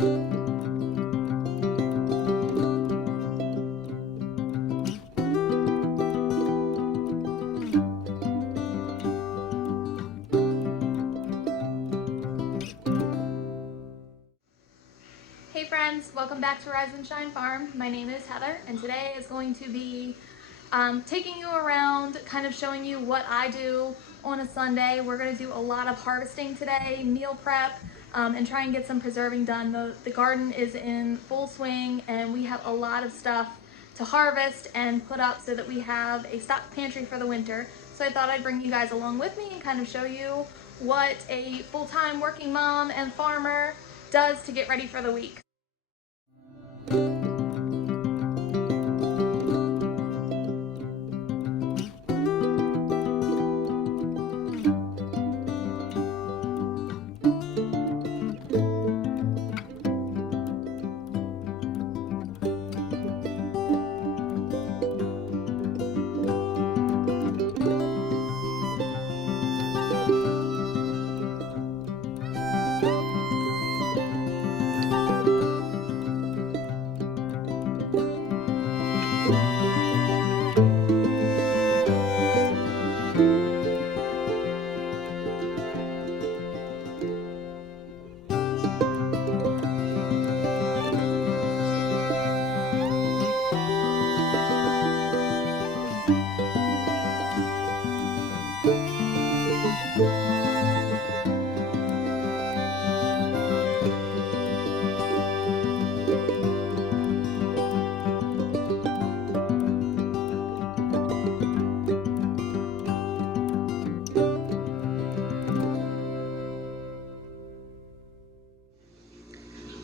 Hey friends, welcome back to Rise and Shine Farm. My name is Heather, and today is going to be taking you around, kind of showing you what I do on a Sunday. We're going to do a lot of harvesting today, meal prep, and try and get some preserving done. The garden is in full swing, and we have a lot of stuff to harvest and put up so that we have a stock pantry for the winter. So I thought I'd bring you guys along with me and kind of show you what a full-time working mom and farmer does to get ready for the week.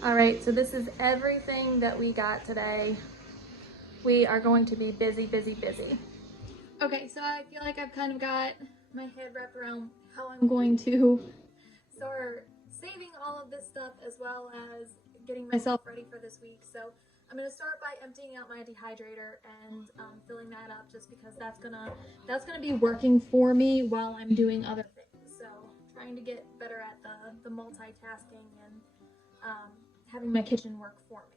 All right, so this is everything that we got today. We are going to be busy, busy, busy. Okay, so I feel like I've kind of got my head wrapped around how I'm going to start saving all of this stuff as well as getting myself ready for this week. So I'm going to start by emptying out my dehydrator and filling that up, just because that's gonna be working for me while I'm doing other things. So trying to get better at the multitasking and having my kitchen work for me.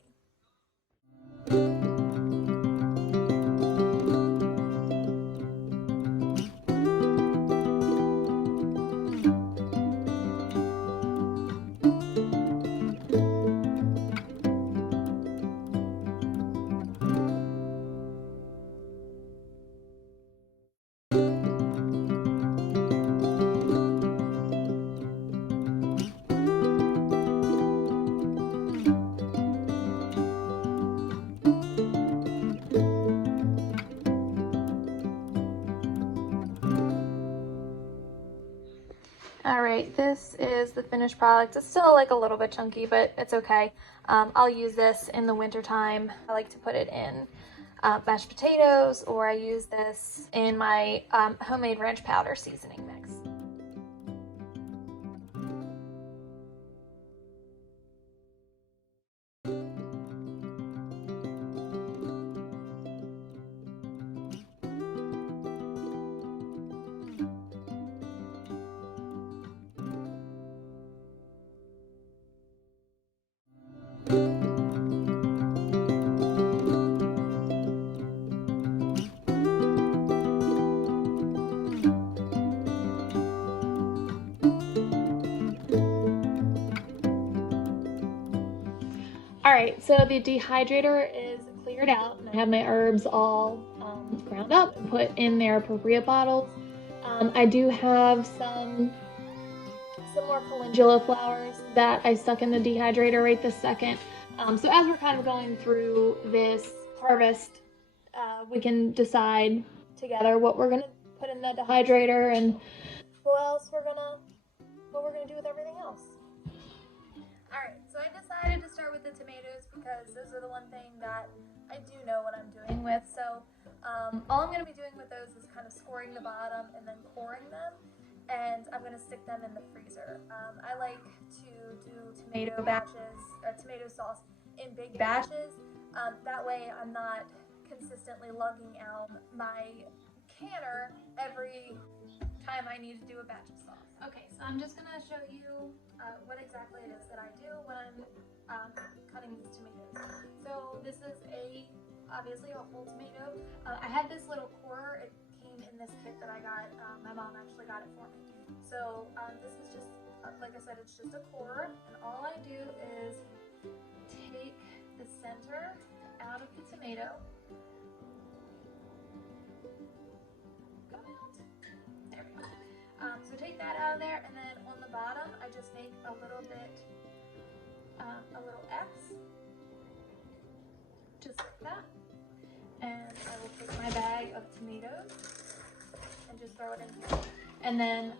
All right, this is the finished product. It's still like a little bit chunky, but it's okay. I'll use this in the winter time. I like to put it in mashed potatoes, or I use this in my homemade ranch powder seasoning mix. All right, so the dehydrator is cleared out, and I have my herbs all ground up and put in their appropriate bottles. I do have some more calendula flowers that I stuck in the dehydrator right this second. So as we're kind of going through this harvest, we can decide together what we're gonna put in the dehydrator and what we're gonna do with everything else. Alright, so I decided to start with the tomatoes because those are the one thing that I do know what I'm doing with. So all I'm going to be doing with those is kind of scoring the bottom and then coring them, and I'm going to stick them in the freezer. I like to do tomato sauce in big batches. That way I'm not consistently lugging out my canner every time I need to do a batch of sauce. Okay, so I'm just gonna show you what exactly it is that I do when I'm cutting these tomatoes. So this is obviously a whole tomato. I had this little core. It came in this kit that I got. My mom actually got it for me. So this is just, like I said, it's just a core, and all I do is take the center out of the tomato. Come out. There we go. So take that out of there, and then on the bottom, I just make a little bit, a little X, just like that. And I will take my bag of tomatoes and just throw it in here. And then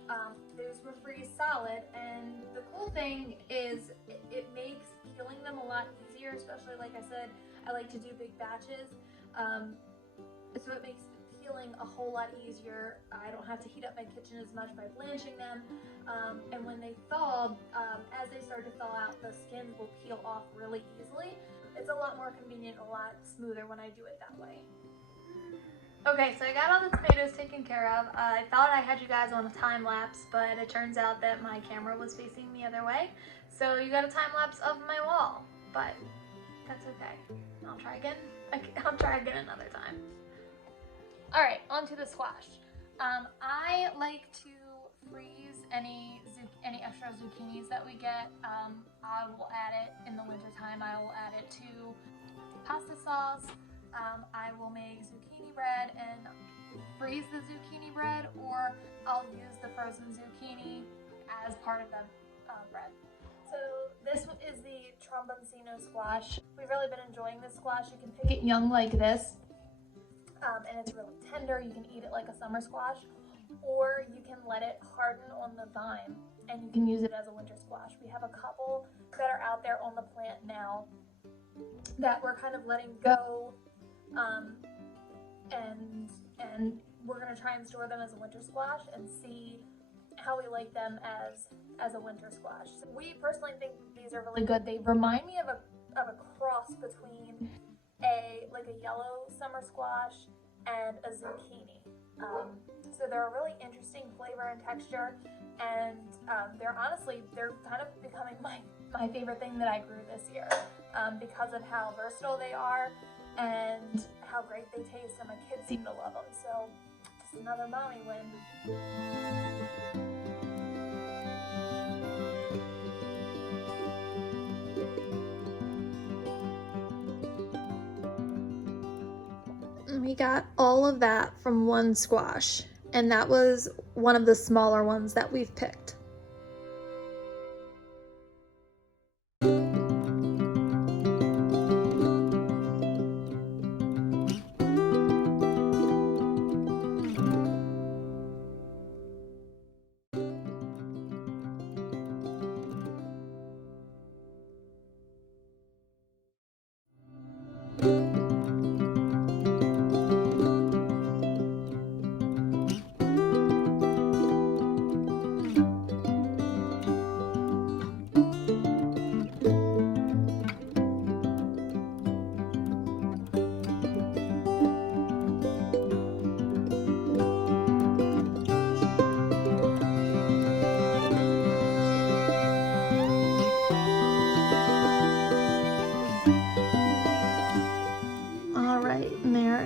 those were freeze solid, and the cool thing is it makes peeling them a lot easier, especially, like I said, I like to do big batches, so it makes peeling a whole lot easier. I don't have to heat up my kitchen as much by blanching them, and when they thaw, as they start to thaw out, the skins will peel off really easily. It's a lot more convenient, a lot smoother when I do it that way. Okay, so I got all the tomatoes taken care of. I thought I had you guys on a time lapse, but it turns out that my camera was facing the other way. So you got a time lapse of my wall, but that's okay. I'll try again. I'll try again another time. All right, on to the squash. I like to freeze any extra zucchinis that we get. I will add it in the winter time. I will add it to pasta sauce. I will make zucchini bread and freeze the zucchini bread, or I'll use the frozen zucchini as part of the bread. So this is the tromboncino squash. We've really been enjoying this squash. You can pick it young like this, and it's really tender. You can eat it like a summer squash, or you can let it harden on the vine and you can use it as a winter squash. We have a couple that are out there on the plant now that we're kind of letting go, and we're going to try and store them as a winter squash and see how we like them as a winter squash. So we personally think these are really good. They remind me of a cross between a yellow summer squash and a zucchini. So they're a really interesting flavor and texture, and they're kind of becoming my favorite thing that I grew this year, because of how versatile they are and how great they taste, and my kids seem to love them. So just another mommy win. We got all of that from one squash, and that was one of the smaller ones that we've picked.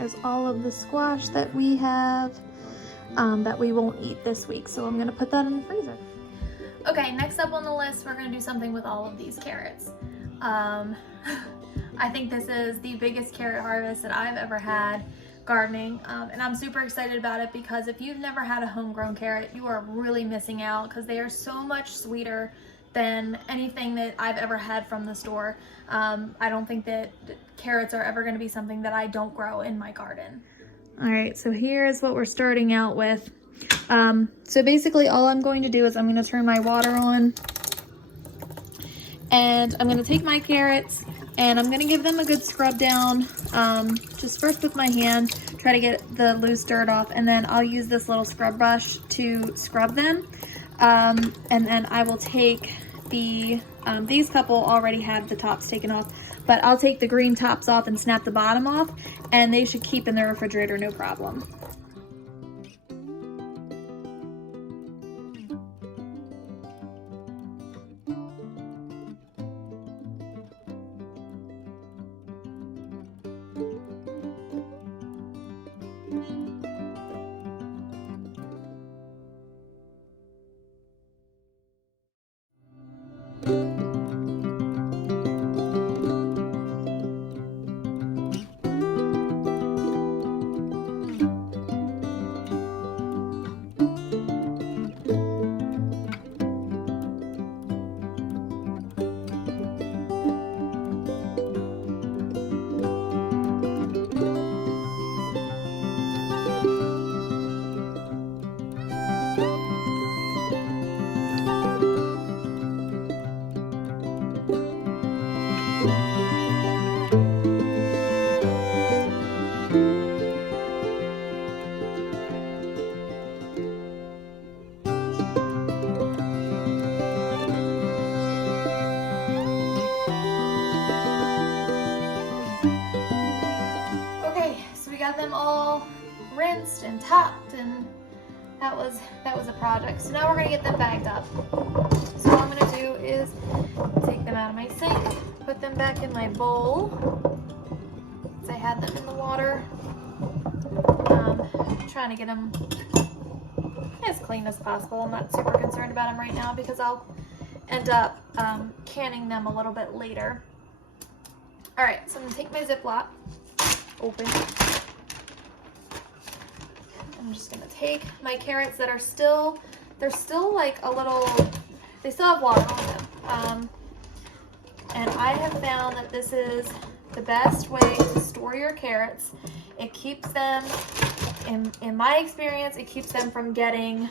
Is all of the squash that we have that we won't eat this week, so I'm gonna put that in the freezer. Okay, next up on the list, we're gonna do something with all of these carrots. I think this is the biggest carrot harvest that I've ever had gardening, and I'm super excited about it because if you've never had a homegrown carrot, you are really missing out because they are so much sweeter than anything that I've ever had from the store. I don't think that carrots are ever going to be something that I don't grow in my garden. All right, so here's what we're starting out with. So basically all I'm going to do is I'm going to turn my water on, and I'm going to take my carrots and I'm going to give them a good scrub down, just first with my hand, try to get the loose dirt off, and then I'll use this little scrub brush to scrub them. And then I will take these couple already had the tops taken off, but I'll take the green tops off and snap the bottom off, and they should keep in the refrigerator no problem. them all rinsed and topped, and that was a project. So now we're gonna get them bagged up. So what I'm gonna do is take them out of my sink, put them back in my bowl. So I had them in the water. Trying to get them as clean as possible. I'm not super concerned about them right now because I'll end up canning them a little bit later. All right, so I'm gonna take my Ziploc, open. I'm just gonna take my carrots that are still, they're still like a little, they still have water on them. And I have found that this is the best way to store your carrots. It keeps them, in my experience, it keeps them from getting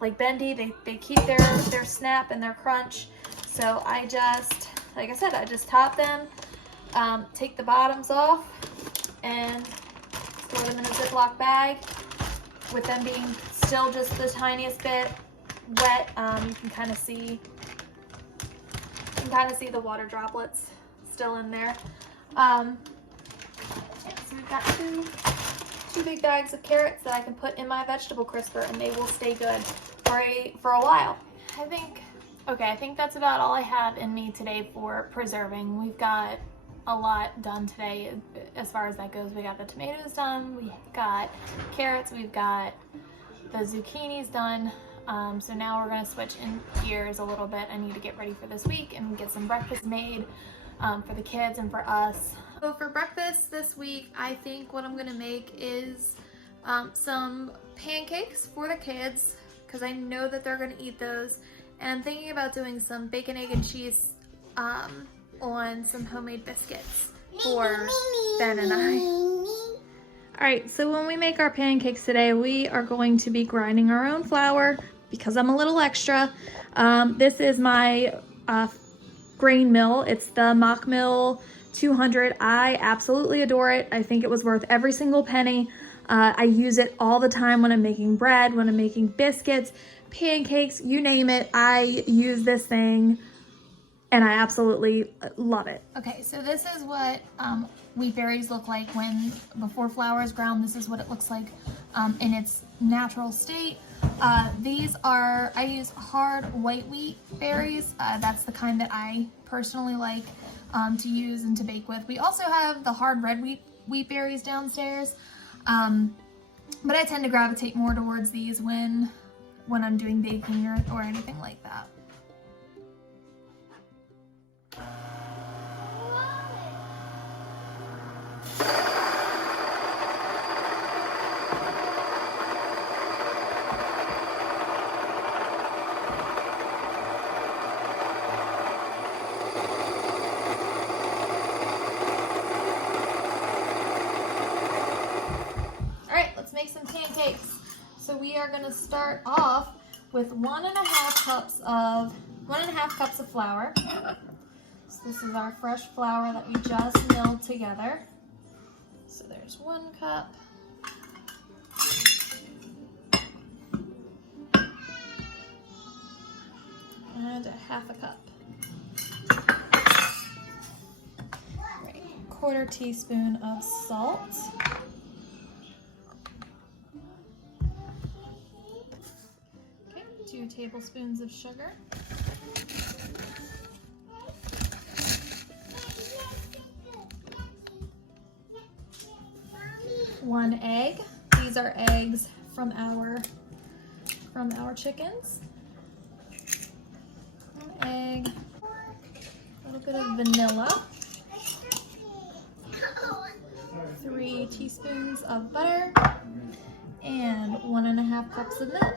like bendy. They keep their snap and their crunch. So I just, like I said, I just top them, take the bottoms off, and store them in a Ziploc bag. With them being still just the tiniest bit wet, you can kind of see the water droplets still in there. Yeah, so we've got two big bags of carrots that I can put in my vegetable crisper, and they will stay good for a while. I think that's about all I have in me today for preserving. We've got a lot done today as far as that goes. We got the tomatoes done, we got carrots, we've got the zucchinis done. So now we're gonna switch in gears a little bit. I need to get ready for this week and get some breakfast made for the kids and for us. So for breakfast this week, I think what I'm gonna make is some pancakes for the kids, because I know that they're gonna eat those. And I'm thinking about doing some bacon, egg, and cheese on some homemade biscuits for Ben and I. All right, so when we make our pancakes today, we are going to be grinding our own flour because I'm a little extra. This is my grain mill. It's the Mock Mill 200. I absolutely adore it. I think it was worth every single penny. I use it all the time when I'm making bread, when I'm making biscuits, pancakes, you name it. I use this thing and I absolutely love it. Okay, so this is what wheat berries look like before flour is ground. This is what it looks like in its natural state. I use hard white wheat berries. That's the kind that I personally like to use and to bake with. We also have the hard red wheat berries downstairs, but I tend to gravitate more towards these when I'm doing baking or anything like that. Make some pancakes. So we are going to start off with 1.5 cups of flour. So this is our fresh flour that we just milled together. So there's 1 cup. And 1/2 cup. Right, 1/4 teaspoon of salt. 2 tablespoons of sugar. 1 egg. These are eggs from our chickens. 1 egg. A little bit of vanilla. 3 teaspoons of butter. And 1.5 cups of milk.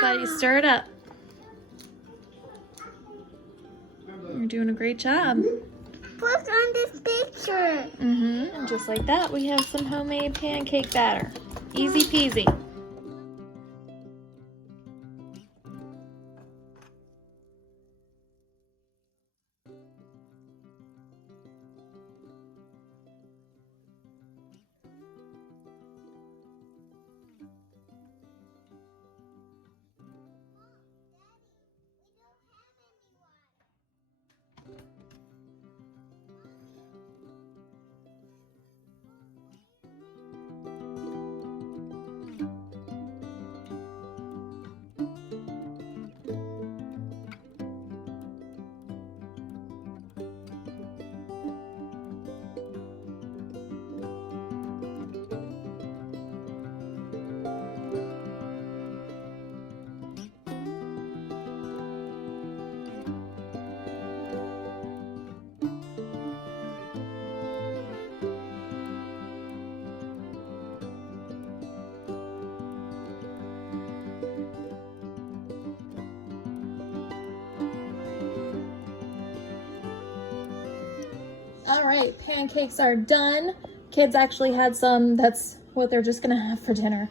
Buddy, stir it up. You're doing a great job. Look on this picture. And just like that, we have some homemade pancake batter. Easy peasy. All right, pancakes are done. Kids actually had some. That's what they're just gonna have for dinner.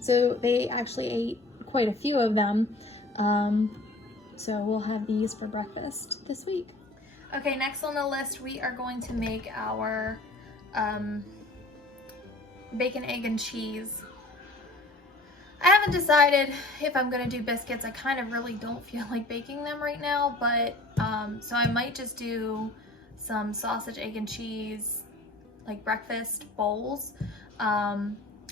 So they actually ate quite a few of them. So we'll have these for breakfast this week. Okay, next on the list, we are going to make our bacon, egg, and cheese. I haven't decided if I'm gonna do biscuits. I kind of really don't feel like baking them right now, but so I might just do some sausage, egg, and cheese, like breakfast bowls. I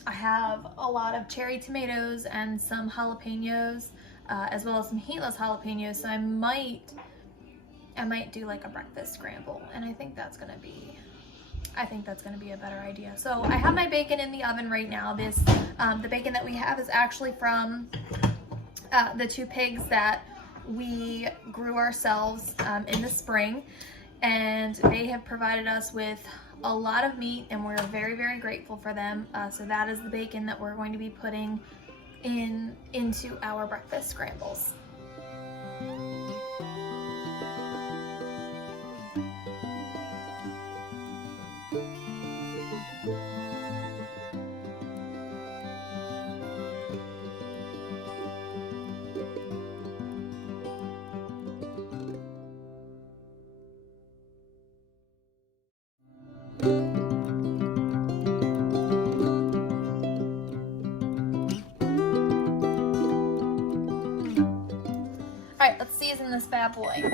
have a lot of cherry tomatoes and some jalapenos, as well as some heatless jalapenos, so I might do like a breakfast scramble, and I think that's gonna be a better idea. So I have my bacon in the oven right now. The bacon that we have is actually from the 2 pigs that we grew ourselves in the spring, and they have provided us with a lot of meat, and we're very, very grateful for them. So that is the bacon that we're going to be putting into our breakfast scrambles. Alright, let's season this bad boy.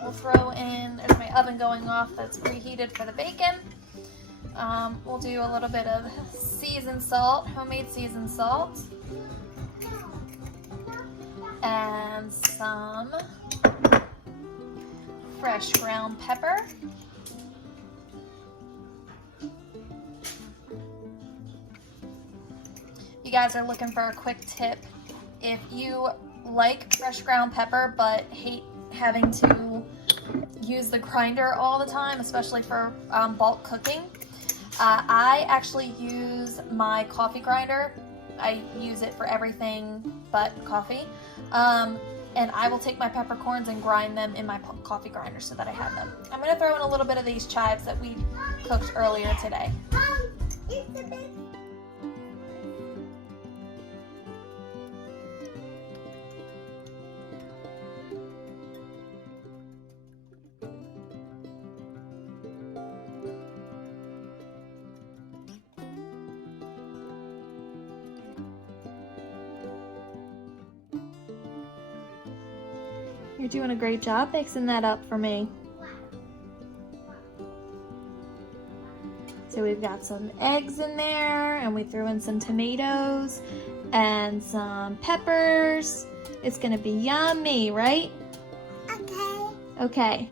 We'll throw in, there's my oven going off that's preheated for the bacon. We'll do a little bit of seasoned salt, homemade seasoned salt. And some fresh ground pepper. You guys are looking for a quick tip. If you like fresh ground pepper but hate having to use the grinder all the time, especially for bulk cooking, I actually use my coffee grinder. I use it for everything but coffee, and I will take my peppercorns and grind them in my coffee grinder so that I have them. I'm going to throw in a little bit of these chives that we cooked earlier today. You're doing a great job mixing that up for me. So we've got some eggs in there, and we threw in some tomatoes and some peppers. It's gonna be yummy, right? Okay. Okay.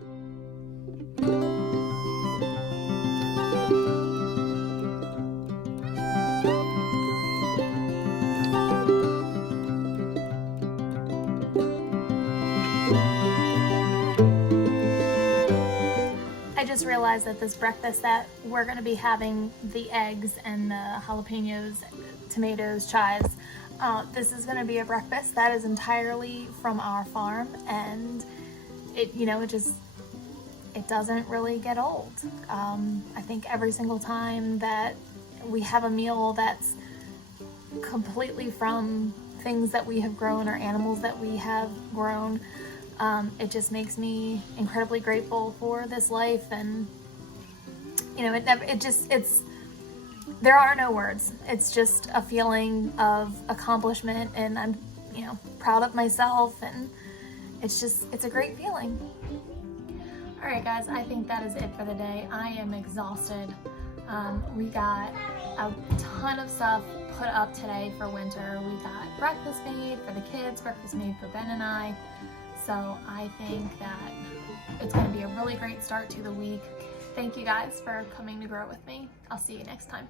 I just realized that this breakfast that we're going to be having, the eggs and the jalapenos, tomatoes, chives, this is going to be a breakfast that is entirely from our farm, and it doesn't really get old. I think every single time that we have a meal that's completely from things that we have grown or animals that we have grown, it just makes me incredibly grateful for this life. And there are no words. It's just a feeling of accomplishment, and I'm proud of myself, and it's a great feeling. All right guys, I think that is it for the day. I am exhausted. We got a ton of stuff put up today for winter. We got breakfast made for the kids, breakfast made for Ben and I. So I think that it's going to be a really great start to the week. Thank you guys for coming to grow with me. I'll see you next time.